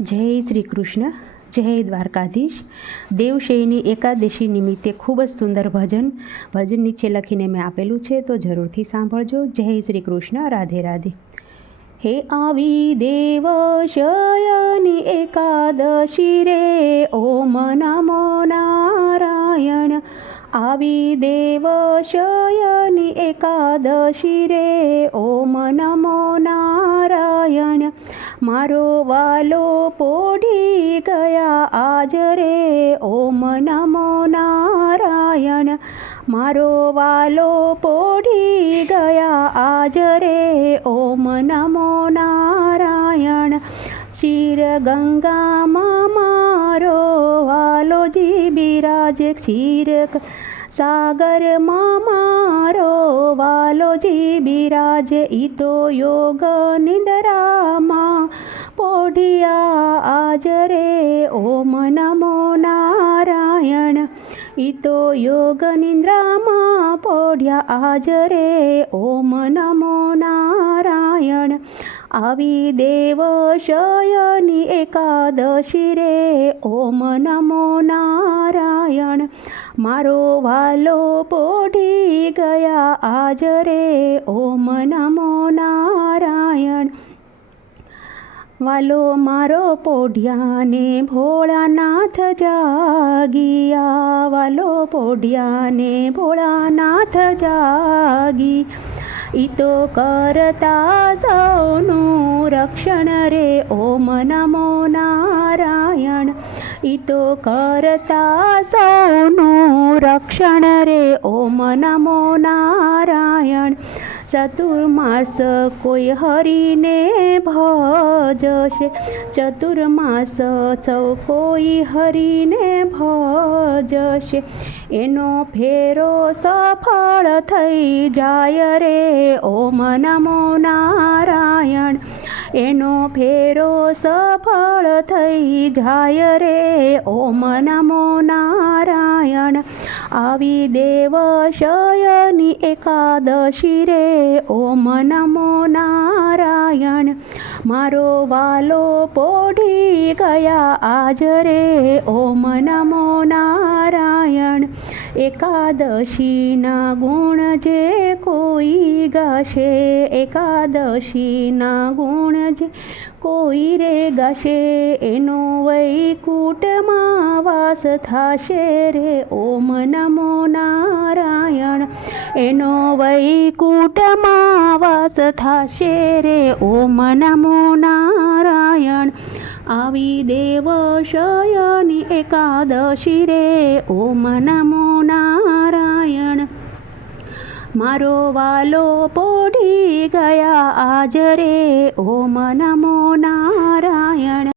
જય શ્રી કૃષ્ણ, જય દ્વારકાધીશ. દેવશયની એકાદશી નિમિત્તે ખૂબ જ સુંદર ભજન ભજન નીચે લખીને મેં આપેલું છે, તો જરૂરથી સાંભળજો. જય શ્રી કૃષ્ણ, રાધે રાધે. હે આવી દેવ શયની એકાદશી રે ઓમ નમો નારાયણ. આવી દેવ શયની એકાદશી રે ઓમ નમો નારાયણ. મારો વાલો પોઢી ગયા આજ રે. ઓમ નમો નારાયણ. મારો વાલો પોઢી ગયા આજ રે. ઓમ નમો નારાયણ. ક્ષીર ગંગામાં મારો વાલોજી બિરાજે ક્ષીર સાગરમાં મારો વાલોજી બિરાજે ઈતો યોગ નિંદરામાં. પોઢિયા આજ રે ઓમ નમો નારાયણ. ઈતો યોગ નિંદ્રામાં. પોઢ્યા આજ રે ઓમ નમો નારાયણ. આવી દેવ શયની એકાદશી રે. ઓમ નમો નારાયણ. મારો વાલો પોઢી ગયા આજ રે. ઓમ નમો નારાયણ. વાલો મારો પોઢિયાને ભોળાનાથ જાગિયા. વાલો પોઢિયાને ભોળાનાથ જાગી ઈ તો કરતા સૌનું રક્ષણ રે ઓમ નમો નારાયણ ઈ તો કરતા સૌનું રક્ષણ રે ઓમ નમો નારાયણ ચતુર્માસ કોઈ હરીને ભજશે ચતુર્માસ સૌ કોઈ હરીને ભજશે એનો ફેરો સફળ થઈ જાય રે ઓમ નમો નારાયણ એનો ફેરો સફળ થઈ જાય રે. ઓમ નમો નારાયણ. આવી દેવ શયની એકાદશી રે. ઓમ નમો નારાયણ. મારો વાલો પોઢી ગયા આજ રે. ઓમ નમો નારાયણ. એકાદશીના ગુણ જે કોઈ ગાશે એકાદશીના ગુણ જે કોઈ રે ગાશે, એનો વૈકુટમાં વાસ થાશે રે. ઓમ નમો નારાયણ, એનો વૈકુટમાં વાસ થાશે રે. ઓમ નમો નારાયણ, આવી દેવ શયની એકાદશી રે. ઓમ નમો નારાયણ. મારો વાલો પોઢી ગયા. આજ રે ઓમ નમો નારાયણ.